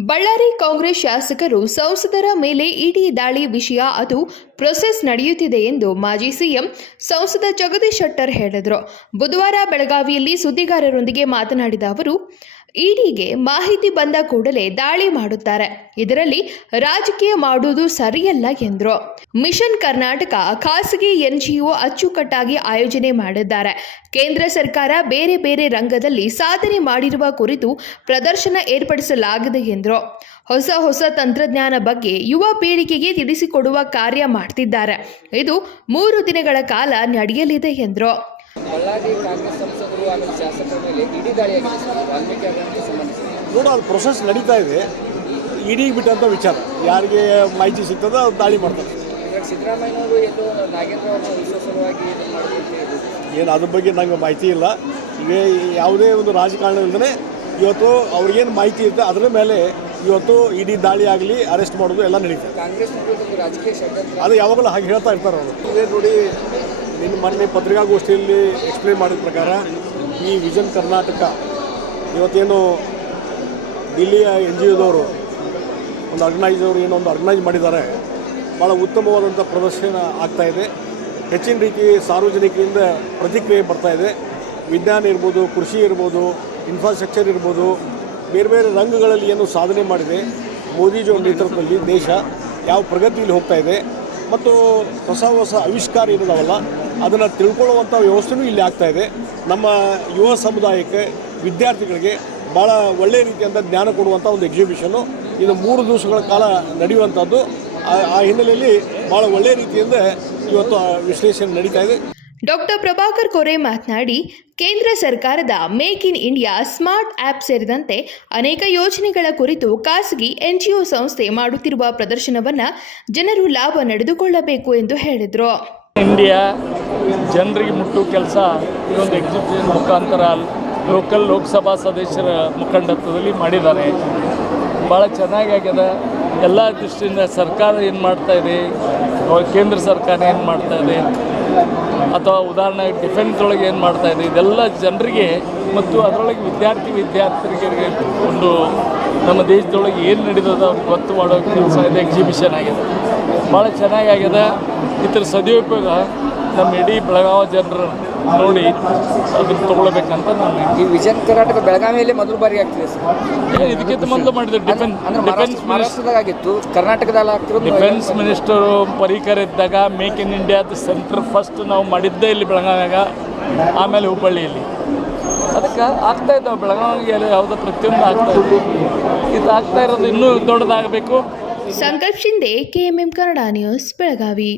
ಬಳ್ಳಾರಿ ಕಾಂಗ್ರೆಸ್ ಶಾಸಕರು ಸಂಸದರ ಮೇಲೆ ಇಡಿ ದಾಳಿ ವಿಷಯ ಅದು ಪ್ರೊಸೆಸ್ ನಡೆಯುತ್ತಿದೆ ಎಂದು ಮಾಜಿ ಸಿಎಂ ಸಂಸದ ಜಗದೀಶ್ ಶೆಟ್ಟರ್ ಹೇಳಿದರು. ಬುಧವಾರ ಬೆಳಗಾವಿಯಲ್ಲಿ ಸುದ್ದಿಗಾರರೊಂದಿಗೆ ಮಾತನಾಡಿದ ಅವರು ಇಡಿಗೆ ಮಾಹಿತಿ ಬಂದ ಕೂಡಲೇ ದಾಳಿ ಮಾಡುತ್ತಾರೆ. ಇದರಲ್ಲಿ ರಾಜಕೀಯ ಮಾಡುವುದು ಸರಿಯಲ್ಲ ಎಂದರು. ಮಿಷನ್ ಕರ್ನಾಟಕ ಖಾಸಗಿ ಎನ್ಜಿಒ ಅಚ್ಚುಕಟ್ಟಾಗಿ ಆಯೋಜನೆ ಮಾಡಿದ್ದಾರೆ. ಕೇಂದ್ರ ಸರ್ಕಾರ ಬೇರೆ ಬೇರೆ ರಂಗದಲ್ಲಿ ಸಾಧನೆ ಮಾಡಿರುವ ಕುರಿತು ಪ್ರದರ್ಶನ ಏರ್ಪಡಿಸಲಾಗಿದೆ ಎಂದರು. ಹೊಸ ಹೊಸ ತಂತ್ರಜ್ಞಾನ ಬಗ್ಗೆ ಯುವ ಪೀಳಿಗೆಗೆ ತಿಳಿಸಿಕೊಡುವ ಕಾರ್ಯ ಮಾಡ್ತಿದ್ದಾರೆ. ಇದು ಮೂರು ದಿನಗಳ ಕಾಲ ನಡೆಯಲಿದೆ ಎಂದರು. ಬಳ್ಳಾರಿ ಕಾಂಗ್ರೆಸ್ ಸಂಸದರು ಹಾಗೂ ಶಾಸಕರ ಮೇಲೆ ಇಡೀ ದಾಳಿಯಾಗಿದೆ ವಾಲ್ಮೀಕಿ ಅವರಿಗೆ ಸಂಬಂಧಿಸಿದೆ ನೋಡು ಅದು ಪ್ರೊಸೆಸ್ ನಡೀತಾ ಇದೆ. ಇಡೀ ಬಿಟ್ಟಂಥ ವಿಚಾರ. ಯಾರಿಗೆ ಮಾಹಿತಿ ಸಿಗ್ತದೋ ಅವ್ರು ದಾಳಿ ಮಾಡ್ತಾರೆ. ಇವಾಗ ಸಿದ್ದರಾಮಯ್ಯನವರು ಎಲ್ಲೋ ನಾಗೇಂದ್ರ ಅವರನ್ನು ವಿಶ್ವಾಸವಾಗಿ ಮಾಡಿದಂತೆ ಏನು ಅದ್ರ ಬಗ್ಗೆ ನಂಗೆ ಮಾಹಿತಿ ಇಲ್ಲ. ಈಗ ಯಾವುದೇ ಒಂದು ರಾಜಕಾರಣದಿಂದಲೇ ಇವತ್ತು ಅವ್ರಿಗೇನು ಮಾಹಿತಿ ಇರುತ್ತೆ ಅದರ ಮೇಲೆ ಇವತ್ತು ಇಡೀ ದಾಳಿ ಆಗಲಿ ಅರೆಸ್ಟ್ ಮಾಡೋದು ಎಲ್ಲ ನಡೀತದೆ. ಕಾಂಗ್ರೆಸ್ ರಾಜಕೀಯ ಷಡ್ಯಂತ್ರ. ಅದು ಯಾವಾಗಲೂ ಹಾಗೆ ಹೇಳ್ತಾ ಇರ್ತಾರೆ ಅವರು. ಇದೇ ನೋಡಿ ನಿನ್ನ ಮೊನ್ನೆ ಪತ್ರಿಕಾಗೋಷ್ಠಿಯಲ್ಲಿ ಎಕ್ಸ್ಪ್ಲೇನ್ ಮಾಡಿದ ಪ್ರಕಾರ ಈ ವಿಷನ್ ಕರ್ನಾಟಕ ಇವತ್ತೇನು ದಿಲ್ಲಿಯ ಎನ್ ಜಿ ಒದವರು ಒಂದು ಅವರು ಏನೋ ಒಂದು ಆರ್ಗನೈಸ್ ಮಾಡಿದ್ದಾರೆ. ಭಾಳ ಉತ್ತಮವಾದಂಥ ಪ್ರದರ್ಶನ ಆಗ್ತಾಯಿದೆ ಹೆಚ್ಚಿನ ರೀತಿ ಸಾರ್ವಜನಿಕರಿಂದ ಪ್ರತಿಕ್ರಿಯೆ ಬರ್ತಾಯಿದೆ ವಿಜ್ಞಾನ ಇರ್ಬೋದು, ಕೃಷಿ ಇರ್ಬೋದು ಇನ್ಫ್ರಾಸ್ಟ್ರಕ್ಚರ್ ಇರ್ಬೋದು, ಬೇರೆ ಬೇರೆ ರಂಗಗಳಲ್ಲಿ ಏನು ಸಾಧನೆ ಮಾಡಿದೆ. ಮೋದಿಜಿಯವರ ನೇತೃತ್ವದಲ್ಲಿ ದೇಶ ಯಾವ ಪ್ರಗತಿಯಲ್ಲಿ ಹೋಗ್ತಾ ಇದೆ. ಮತ್ತು ಹೊಸ ಹೊಸ ಆವಿಷ್ಕಾರ ಏನಿದಾವಲ್ಲ ಅದನ್ನು ತಿಳ್ಕೊಳ್ಳುವಂಥ ವ್ಯವಸ್ಥೆನೂ ಇಲ್ಲಿ ಆಗ್ತಾ ಇದೆ. ನಮ್ಮ ಯುವ ಸಮುದಾಯಕ್ಕೆ, ವಿದ್ಯಾರ್ಥಿಗಳಿಗೆ ಭಾಳ ಒಳ್ಳೆಯ ರೀತಿಯಿಂದ ಜ್ಞಾನ ಕೊಡುವಂಥ ಒಂದು ಎಕ್ಸಿಬಿಷನ್ನು ಇದು ಮೂರು ದಿವಸಗಳ ಕಾಲ ನಡೆಯುವಂಥದ್ದು ಆ- ಹಿನ್ನೆಲೆಯಲ್ಲಿ ಭಾಳ ಒಳ್ಳೆಯ ರೀತಿಯಿಂದ ಇವತ್ತು ವಿಶ್ಲೇಷಣೆ ನಡೀತಾ ಇದೆ. ಡಾಕ್ಟರ್ ಪ್ರಭಾಕರ್ ಕೊರೆ ಮಾತನಾಡಿ, ಕೇಂದ್ರ ಸರ್ಕಾರದ make in India smart app ಸೇರಿದಂತೆ ಅನೇಕ ಯೋಜನೆಗಳ ಕುರಿತು ಖಾಸಗಿ ಎನ್ಜಿಒ ಸಂಸ್ಥೆ ಮಾಡುತ್ತಿರುವ ಪ್ರದರ್ಶನವನ್ನು ಜನರು ಲಾಭ ನಡೆದುಕೊಳ್ಳಬೇಕು ಎಂದು ಹೇಳಿದರು. ಇಂಡಿಯಾ ಜನರಿಗೆ ಮುಟ್ಟು ಕೆಲಸ ಈ ಒಂದು ಎಕ್ಸಿಬಿಷನ್ ಮುಖಾಂತರ ಲೋಕಲ್ ಲೋಕಸಭಾ ಸದಸ್ಯರ ಮುಖಂಡತ್ವದಲ್ಲಿ ಮಾಡಿದ್ದಾರೆ. ಭಾಳ ಚೆನ್ನಾಗಿ ಆಗ್ಯದ ಎಲ್ಲ ದೃಷ್ಟಿಯಿಂದ ಸರ್ಕಾರ ಏನು ಮಾಡ್ತಾ ಇದೆ? ಕೇಂದ್ರ ಸರ್ಕಾರ ಏನು ಮಾಡ್ತಾ ಇದೆ? ಅಥವಾ ಉದಾಹರಣೆಗೆ ಡಿಫೆನ್ಸ್ ಒಳಗೆ ಏನು ಮಾಡ್ತಾ ಇದೆ? ಇದೆಲ್ಲ ಜನರಿಗೆ ಮತ್ತು ಅದರೊಳಗೆ ವಿದ್ಯಾರ್ಥಿ, ವಿದ್ಯಾರ್ಥಿಗಳಿಗೆ ಒಂದು ನಮ್ಮ ದೇಶದೊಳಗೆ ಏನು ನಡೀತದ ಅವ್ರಿಗೆ ಗೊತ್ತು ಮಾಡೋ ಕೆಲಸ ಇದೆ ಎಕ್ಸಿಬಿಷನ್ ಆಗಿದೆ. ಭಾಳ ಚೆನ್ನಾಗಿ ಇದರ ಇದ್ರ ಸದುಪಯೋಗ ನಮ್ಮ ಇಡೀ ಬೆಳಗಾವಿ ಜನರು ನೋಡಿ ಅದನ್ನು ತೊಗೊಳ್ಬೇಕಂತ ನಾನು ಈ ವಿಜನ್ ಕರ್ನಾಟಕ ಬೆಳಗಾವಿಯಲ್ಲಿ ಮೊದಲು ಬಾರಿ ಆಗ್ತಿದೆ ಸರ್. ಇದಕ್ಕಿಂತ ಮೊದಲು ಮಾಡಿದ್ರು ಡಿಫೆನ್ಸ್ ಡಿಫೆನ್ಸ್ ಮಿನಿಸ್ಟರ್ದಾಗಿತ್ತು ಮಹಾರಾಷ್ಟ್ರದಾಗ ಆಗಿತ್ತು ಕರ್ನಾಟಕದಲ್ಲಿ ಆಗ್ತಿರೋ ಡಿಫೆನ್ಸ್ ಮಿನಿಸ್ಟರು ಪರಿಕರ್ ಇದ್ದಾಗ ಮೇಕ್ ಇನ್ ಇಂಡಿಯಾದ ಸೆಂಟರ್ ಫಸ್ಟ್ ನಾವು ಮಾಡಿದ್ದೇ ಇಲ್ಲಿ ಬೆಳಗಾವಿಯಾಗ ಆಮೇಲೆ ಹುಬ್ಬಳ್ಳಿಯಲ್ಲಿ ಅದಕ್ಕೆ ಆಗ್ತಾ ಇದ್ದಾವೆ. ಬೆಳಗಾವಿಗೆ ಯಾವುದೋ ಪ್ರತಿಯೊಂದು ಆಗ್ತಾ ಇದೆ. ಇದು ಆಗ್ತಾ ಇರೋದು ಇನ್ನೂ ದೊಡ್ಡದಾಗಬೇಕು. Sankalp Shinde K M M Kannada news Belagavi.